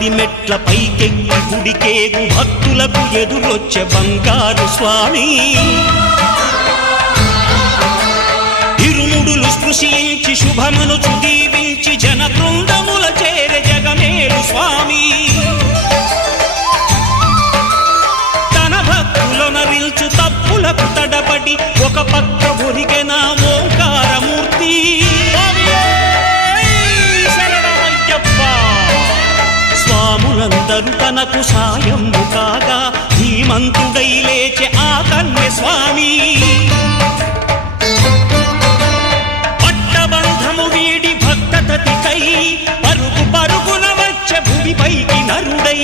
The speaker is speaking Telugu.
పడి మెట్ల పైకెక్కి గుడికేగు భక్తులకు ఎదురొచ్చే బంగారు స్వామి ఇరుముడులు స్పృశించి శుభమనుచు దీవించి జన బృందముల చేరే జగమేలు స్వామి తన భక్తులనరిల్చు తప్పులకు తడబడి ఒక పక్క ఒరిగెన ఓంకారమూర్తి స్వాములందరూ తనకు సాయము కాగా ధీమంతుడై లేచే ఆ కన్య స్వామి పట్టబంధము వీడి భక్తతతికై పరుగు పరుగున వచ్చే భూమిపైకి నరుడై